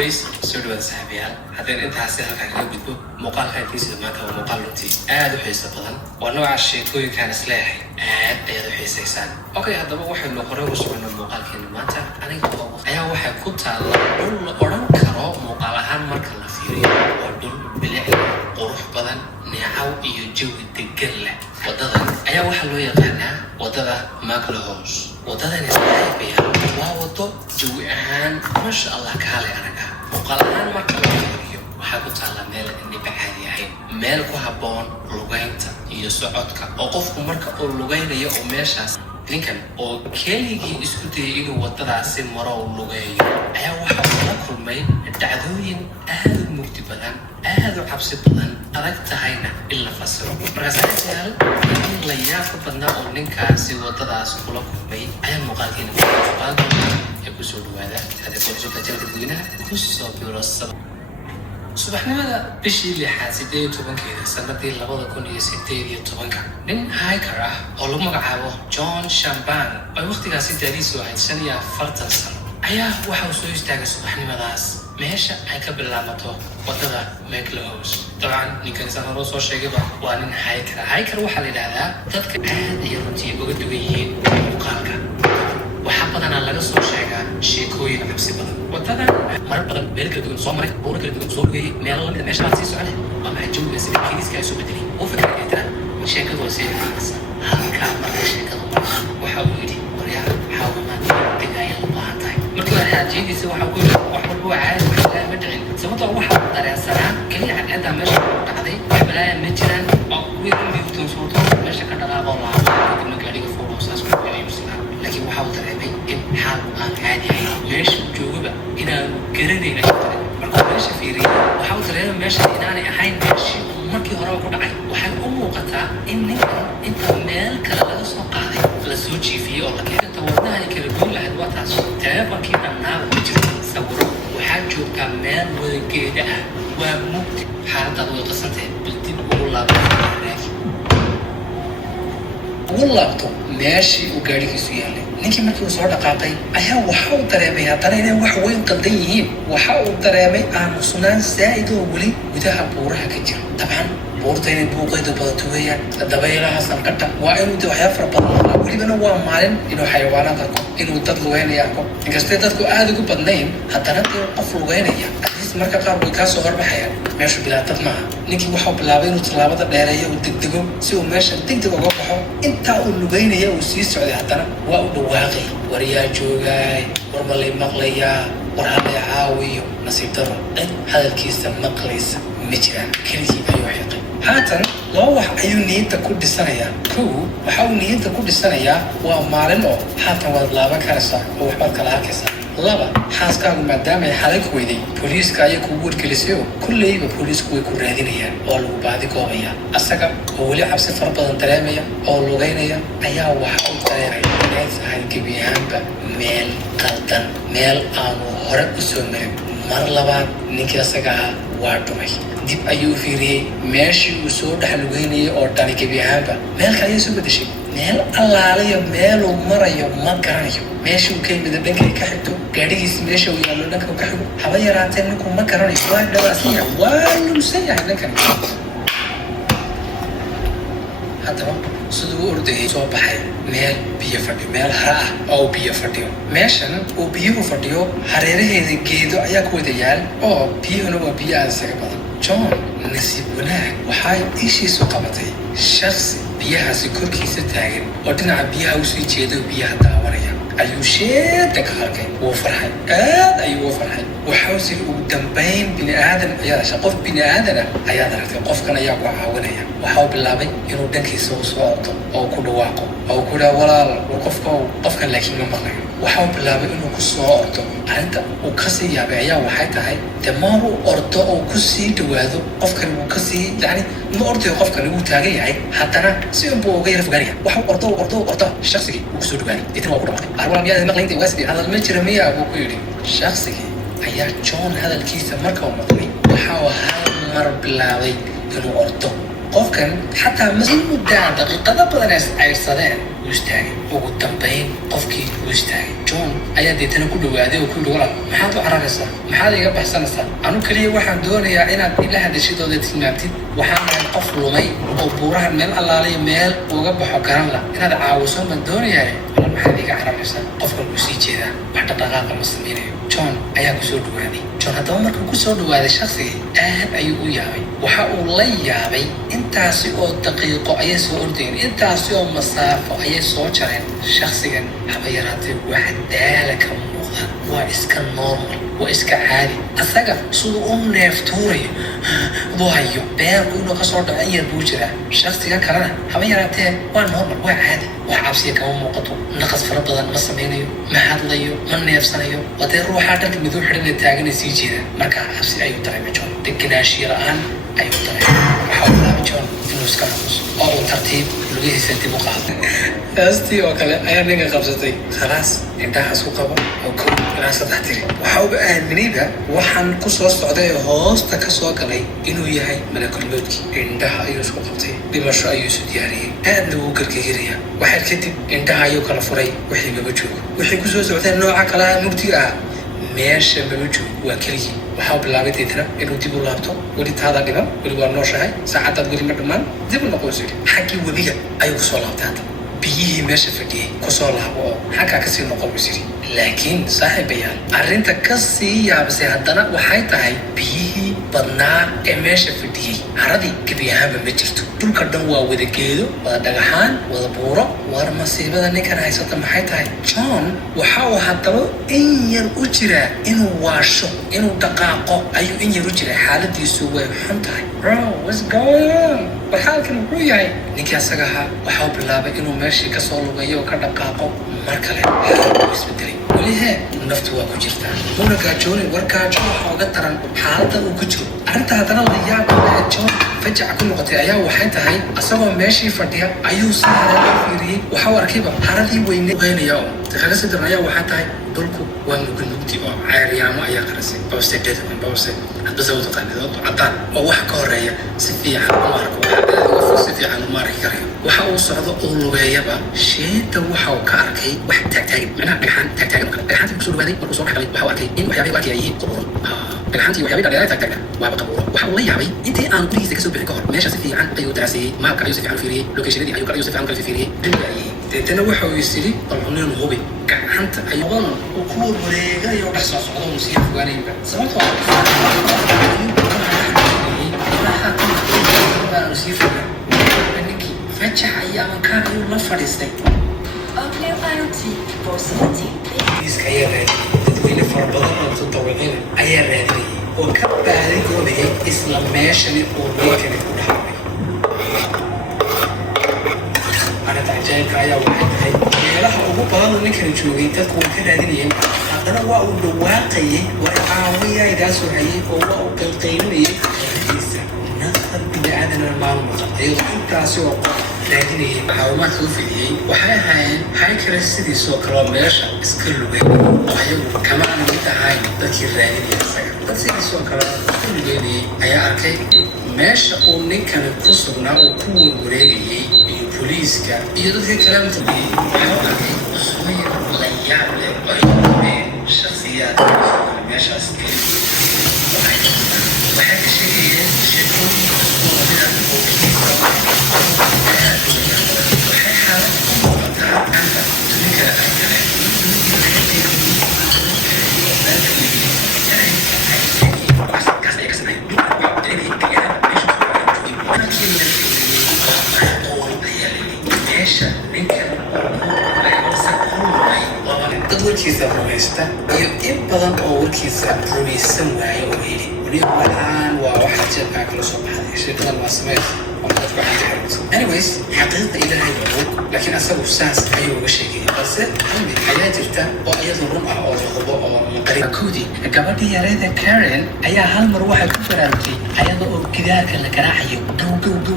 anyways soo dhawaad saaxiibayaal haddeen intaasi halkan kaga gudbo muuqaalkaankiisa maanta waa muuqaal runtii aad u xiiso badan waa nooca sheekooyinkaan isleeyahay aad ayaad u xiisaysaan okay haddaba waxaynu hore ugu soconaa muuqaalkeena maanta aniga ayaa waxay ku taalla dhul la odhan karo muuqaal ahaan marka la fiiriyo waa dhul bilic qurux badan neecaw iyo jawi degan leh wadadan ayaa waxaa loo yaqaanaa wadada Maglehos wadadani saaxiibayaal waa wado jawi ahaan masha Allah kaale anaga muuqaal ahaan marka la fiiriyo waxaa ku taalla meel inaba caadi ahayn meel ku habboon lugaynta iyo socodka oo qofku marka uu lugaynayo oo meeshaas ninkan oo keligii isku dayay inuu wadadaasi maro u lugeeyo ayaa waxaa la kulmay dhacdooyin aad u mugdi badan aad u cabsi badan adag tahayna in la fasiro markaas ayaal in la yaab badnaa oo ninkaasi wadadaas kula kulmay ayaa muuqaalkeena ee ku soo dhawaada hadda soo jalka dadweynaha ku soo biiro subaxnimada bishii 6 sanadii 2018 nin hiker ah oo lagu magacaabo John Shamban oo waqtigaasi da'diisu ahayd 45 sano ayaa waxa uu soo istaagay subaxnimadaas meesha ay ka bilaabato wadada Maglehos dabcan ninkan sanadoo soo sheegayba waa nin hiker waxaa la yidhaahdaa dadka aad iyo runtii uga duwan yihiin muuqaalka waxaa badanaa laga soo sheegaa sheekooyin cabsi badan wadada marar badan meel kala duwan soo maray buuro kala duwan soo lugeeyey meelo lamida meesha baad sii socday waa maxay jawiga sida kiiska ay soo bedelay oo fikra ay tiraan sheekadu waa sii faacsan halkaa marka sheekadu waxa uu yidhi waryaa xaawamaad degaaya la baahan tahay markii hore xaajiyadiisa waxa ku yidhi wax walba waa caadi wax balaa ma dhicin sababtoo waxaa dareensanaa keliya cadceeddaa meesha ku dhacday wax balaaya ma jiraan oo kuwii runbiigtoon suurto meesha ka dhalaaqoo laabo kadibna gaadhiga fuuloo saas ku ayuusinaa laakiin waxa uu dareemay in xaal aan caadi ahayn meesha joogaba inaanu garanayn ay tahay markuu meesha fiiriyay waxa uu dareemay meesha inaanay ahayn meeshii markii horeba ku dhacay waxay u muuqataa in ninkan inta meel kale laga soo qaaday la soo jiifiyey oo la keenay inta wadnahani kala goyn lahayd waa taas teleefonkii dhannaaba ku jiro sawiro waxaa joogtaa meel wadageeda ah waa mugdi xaaladaad way qasantay bal dib ugu laabto meeshii uu gaadhigiisu yaallay ninkii markii uu soo dhaqaaqay ayaa waxa uu dareemay haddana inay wax weyn qaldan yihiin waxa uu dareemay aamusunaan zaa'id oo weli gudaha buuraha ka jira dabcan buurta inay buuqaydu badato weeyaan dabaylaha sanqadha waa inuu de waxyaaba fara badan welibana waa maalin inuu xayawaanaad arko inuu dad lugeynaya arko inkastay dadku aad ugu badnayn haddana dee qof lugeynaya marka qaar way kaa soo horbaxayaan meeshu bilaa dad maaha ninkii waxuu bilaabay inuu tallaabada dheereeyo uu degdego si uu meesha degdeg uga baxo intaa uu lugeynaya uu sii socday haddana waa u dhawaaqay war yaa joogaay war ma lay maqlayaa war halay caawiyo nasiib daro cid hadalkiisa maqlaysa ma jiraan keligii ayuu xiqay haatan laba wax ayuu niyadda ku dhisanayaa kow waxa uu niyadda ku dhisanayaa waa maalin oo haatan waad laaban karaysaa oo waxbaad kala arkaysaa laba xaaskaagu maadaama ay xalay ku weyday booliiska ayay kugu wargelisay oo kulleyba booliisku way ku raadinayaan oo lagu baadi goobaya asaga oo weli cabsi fara badan dareemaya oo lugeynaya ayaa waxa uu dareemay inay tahay gebi ahaanba meel qaldan meel aanu hore u soo marin mar labaad ninkii asaga ahaa waa dhumay dib ayuu fiiriyey meeshii uu soo dhex lugeynayay oo dhani gebi ahaanba meel kale ayay soo bedeshay meel allaalayo meeluu marayo ma garanayo meeshii uu ka yimid dhankay ka xigto gaadhigiisi meesha uu yaallo dhanka ka xigo haba yaraatee ninku ma garanayo waa dhawaasan yahay waa luusan yahay dhankan haddaba siduu u ordayay soo baxay meel biyo fadhiyo meel hara ah oo biyo fadhiyo meeshan uu biyuhu fadhiyo hareeraheeda geedo ayaa ku wada yaal oo biyuhuna waa biyo aad isaga badan John nasiib wanaag waxay ishiisu qabatay shakhsi biyahaasi korkiisa taagan oo dhinaca biyaha u sii jeedo biyaha daawanaya ayuu sheeda ka arkay wuu farxay aad ayuu u farxay waxau siri ugu dambayn bini'aadan ayaa dhashay qof bini'aadana ayaad aragtay qofkan ayaa ku caawinaya waxau bilaabay inuu dhankiisa u soo ordo oo ku dhawaaqo oo ku dhaha walaal qofkan laakiin ma maqlayo waxau bilaabay inuu ku soo ordo arrinta uu kasii yaabay ayaa waxay tahay dee maabuu ordo oo ku sii dhawaado qofkani wuu kasii yacni ma ordayo qofkani wuu taagan yahay haddana si unbuu uga yara fogaanaya waxau ordo shaqsigii wuu kusoo dhawaaday deetana waa ku dhawaaqay arwala miyaad maqlaynta waasidi hadal ma jira miyaa buu ku yidhi shaqsigii ayaa John hadalkiisa marka uu maqlay waxa uu hal mar bilaabay inuu ordo qofkan xataa muddaa daqiiqada badan ay cayrsadeen u istaagay ugu dambayn qofkii istaagay. John ayaa deetana ku dhawaaday oo ku yidhi walaal maxaad u cararaysaa maxaad iga baxsanaysaa anu keliya waxaan doonayaa inaad ila hadashidooda tilmaamtid waxaan ahay qof lumay oo buurahan meel allaaliya meel uga baxo garan la inaad caawiso baan doonayaa walaal maxaad iga cararaysaa qofkan wuu sii jeedaa wax dhaqdhaqaaqa ma samaynayo. John ayaa ku soo dhawaaday. John haddaba markuu ku soo dhawaaday shaqsigii aad ayuu u yaabay. Waxa uu la yaabay intaasi oo daqiiqo ayay soo ordayeen intaasi oo masaafo ayay soo jareen. Shaqsigan haba yaraatee wax daala ka muuqda waa iska normal waa iska caadi asaga siduu u neeftuurayo waayo beerku inuu ka soo dhaco in yar buu jiraa. Shaqsiga kalena haba yaraatee waa normal waa caadi wax cabsiya kama muuqato naqas fara badan ma samaynayo ma hadlayo ma neefsanayo wadee ruuxaa dhanka miduu xidhanee taaganay sii jeeda markaa cabsi ayuu dareemay John degenaanshiya la-aan ayuu dareemay. waxa uu bilaabay John inuu iska naquso oo uu tartiib lugihiisa dib u qaaday. taastii oo kale ayaa ninga qabsatay khalaas indhahaas ku qabo oo kow ilaa 3 tiri. waxa uu aaminayba waxaan ku soo socday ee hoosta ka soo galay inuu yahay malakulmoodkii. indhaha ayuu isku qabtay dhimasho ayuu isu diyaariyey aadna wuu gargagiraya. waxaad kadib indhaha ayuu kala furay wixii maba joogo wixii ku soo socdeen nooca kalaha mugdiga ah meesha maba joogo waa keligii. waxaa bilaabay deetana inuu dib u laabto weli taada dhiban weli waa nooshahay saacadaad weli ma dhammaan dib u noqon siri. xaggii webiga ayuu kusoo laabtay hadda biyihii meesha fadhiyey kusoo laabo oo xaggaa kasii noqon siri. laakiin saaxiibayaal arrinta kasii yaabisay haddana waxay tahay biyihii badnaa ee meesha fadhiyey haradii gebi ahaanba ma jirto. dhulka dhan waa wada geedo wada dhagaxaan wada buuro war masiibada ninkan haysata maxay tahay. John waxa uu haddaba in yar u jiraa inuu waasho inuu dhaqaaqo ayuu in yar u jiraa xaaladiisu way xun tahay. bro what's going on waxaalkan wuxuu yahay ninkii asaga ahaa waxa uu bilaabay inuu meeshii kasoo lugayo oo ka dhaqaaqo mar kale xaaladu isbedelay. welihe naftu waa ku jirtaa una gaajoonin war gaajo waxa uga daran xaaladda uu ku jiro. arrinta haddana la yaab leh John fajac ku noqotay ayaa waxay tahay asagoo meeshii fadhiya ayuu si harada u fiiriyey waxa uu arkayba haradii weyne weynaya oo kaga sii daran ayaa waxaa tahay dhulku waa mugdi oo caaryaamo ayaa qarasay bawse deedan bawse hadbase u taqaanidood caddaan oo wax ka horeeya si fiican u arko si fiican u maari karayo. waxa uu socdo oo lugeeyaba sheeda waxa uu ka arkay wax taagtaagan macnaha dhagaxaan taagtaagan dhagaxaantii kusoo dhawaaday markuu soo baxay waxa uu arkay in waxyaabay arkay ay yihiin qabuuro dhagaxaantii waxyaabay dhagaxaantii taagtaagan waa qabuuro. waxa uu la yaabay intii aan gurigiisa kasoo bixin ka hor meesha si fiican ayuu daraasayey maabka ayuu si fiican u fiiriyey lokeeshinadii ayuu si fiican u kala fiiriyey dhinaca ayay deetana waxa uu isiri balcuneen hubi gacanta ayuudan uu ku wareegayo dhex soo socdo uu sii fogaanayba sababtoo ah sii fogaan ninkii fajax ayaa makaan ayuu la fadhiistay. iska ayaa raadiyey dadweyne fara badan oo tatawiciin ayaa raadinayay oo ka baadigoodayay isla meeshani uu ninkani ku dhaxamay. arrinta cajaa'ibka ayaa waxay tahay meelaha ugu badan oo ninkani joogay dadku way ka raadinayeen haddana waa uu dhawaaqayay waa caawiyaa idaasoo hayay oo waa uu qaylqaylinayay xeerkiisa nafar bini-aadan maalmuqa iyadoo intaasi oo qof raadinayay caawimaadka u fidiyey waxay ahaayeen haykale sidiisoo kaloo meesha iska lugay oo ayagu kamaana mid ahayn dadkii raadinaya isaga dad sidiisoo kale iska lugeynayay ayaa arkay meesha uu ninkani ku sugnaa uu ku warwareegayay iyo booliiska iyo dadkii kale mataqiyey waxaa arkay sooyir la yaab leh oo ay dhumeen shakhsiyaad meeshaas waxay ka sheegayeen sheekooyin waxay xaalad ku muuqataa anta ninka arkale dad warkiisa rumaysta iyo in badan oo warkiisa rumaysan waayo oo yidhi weliba waxaan waa waxa jeebkaa kala soo baxday sheekadan waa sameys anyways xaqiiqda ilaahay waa og laakiin asagu saas ayuu uga sheegayay balse hal mid ayaa jirta oo iyadu run ah oo la hubo oo maqari koodii gabadhii yareeda Karen ayaa hal mar waxay ku baraarugtay ayada oo gidaarka la garaacayo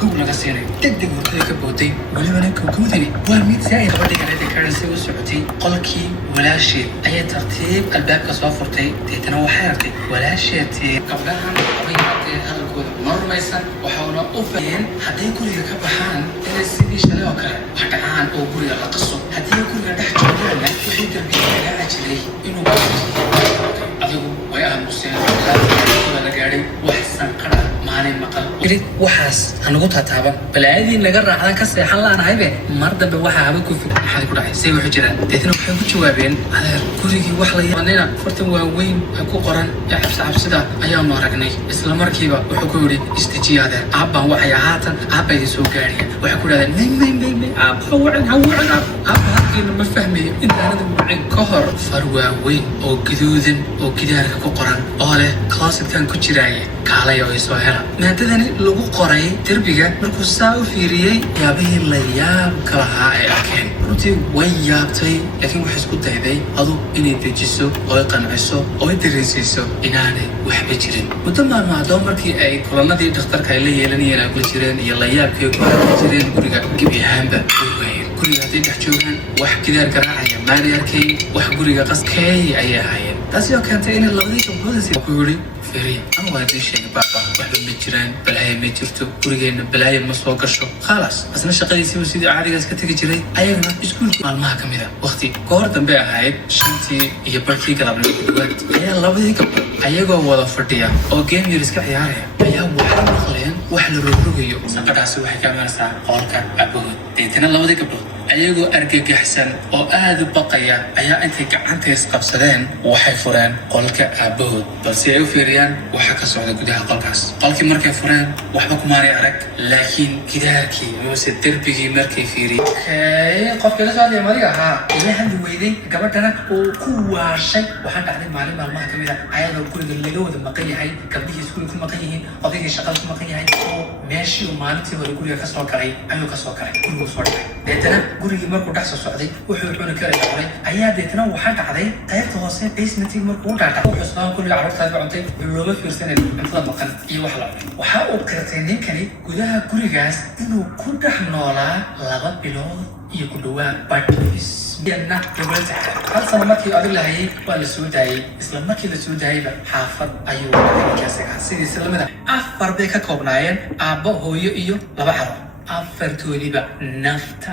gow laga siinayo degdeg hurdada ka bootay weliba ninka koodini waa mid saa'id gabadhii yareeda Karen si u socotay qolkii walaasheed ayay tartiib albaabka soo furtay deetana waxay artay walaasheed gabdhahan habaynaatee hadalkooda ma rumaysan waxauna u faheen hadday guriga ka baxaan inay sidii shalay oo kale wax dhacaan oo guriga la qaso haddii guriga dhex joogaanna wixii jiray inuu adigu way aamuseen la gaadhay wax sanqara maalin maqal waxaas anagu taataaban balaayadii naga raacdan ka seexan laanahaybe mar dambe waxaa haba ku fikir maxaad ku dhacay say wuxuu jiraan deetna waxay ku jawaabeen adeer gurigii wax la yaabnayna fartan waaweyn ay ku qoran ee cabsida ayaanu aragnay isla markiiba wuxuu ku yidhi isdejiya adeer aabbaan waxay haatan aabbayda soo gaadhiya waxay ku dhahdeen may aab hawucan aabba halkiina ma fahmayo intaanada wicin ka hor far waaweyn oo gaduudan oo gidaarka ku qoran oo leh closetkan ku jiraaya kaalay oo isoo hela maadadani lagu qoray derbiga markuu saa u fiiriyey yaabihii la yaabka lahaa ay arkeen runtii way yaabtay laakiin waxay isku dayday adu inay dejiso oo ay qanciso oo ay dareensiiso inaanay waxba jirin muddo maalmaadoo markii ay kulanadii dhakhtarka ay la yeelanayeen ay kula jireen iyo la yaabkii ku arki jireen guriga gebi ahaanba way waayeen guriga hadday dhex joogaan wax gidaar garaacaya maanay arkayn wax guriga qaskeey ayay ahaayeen taasi oo keentay inay labadii gabdhoodasi ku yidhi أنا وادي شيء بابا واحد متجران بلاهي متجرتو ورجعنا بلاهي مسوا قشوا خلاص بس أنا شغالي سوي سيدي عادي جالس كتيجي جري أيوة إسكول مال ما كم إذا وقتي كوردن بيع هاي شنتي يبركي كلام لي الوقت أيها الله بدي كبر أيها جوا ولا فرديا أو جيم يرسك عيارها أيها واحد مخلين واحد الرجوعيو سقط عسوا واحد كمان ساعة قالك أبوه تيتنا الله بدي كبر ayagoo argagaxsan oo aad u baqaya ayaa intay gacanta isqabsadeen waxay fureen qolka aabahood balse ay u fiiriyaan waxa ka socda gudaha qolkaas qolkii markay fureen waxba kumaanay arag laakiin gidaarkii mase derbigii markay fiiriyeen qofkii la socday madiga ahaa ila hadli weyday gabadhana uu ku waashay waxaa dhacday maalin maalmaha ka mid ah ayadoo guriga laga wada maqan yahay gabdhihii iskuulka ku maqan yihiin odaygii shaqada ku maqan yahay oo meeshii uu maalintii hore guriga ka soo galay ayuu ka soo galay gurigu soo dhacay deetana gurigii markuu dhex soo socday wuxuu cuni karaya qoray ayaa deetana waxaa dhacday qaybta hoose basementii markuu u dhaadhacay wuxuu islaan kulliga carruurtaada cuntay looma fiirsanin cuntada maqan iyo wax la cunay waxa uu qirtay ninkani gudaha gurigaas inuu ku dhex noolaa 2 bilood iyo ku dhawaad badhis yana gabalta hal sano markii adig lahayay waa la soo daayay isla markii la soo daayayba xaafad ayuu kasagaa sidiisa lamida 4 bay ka koobnaayeen aabbo hooyo iyo 2 carruur 4 toodiba nafta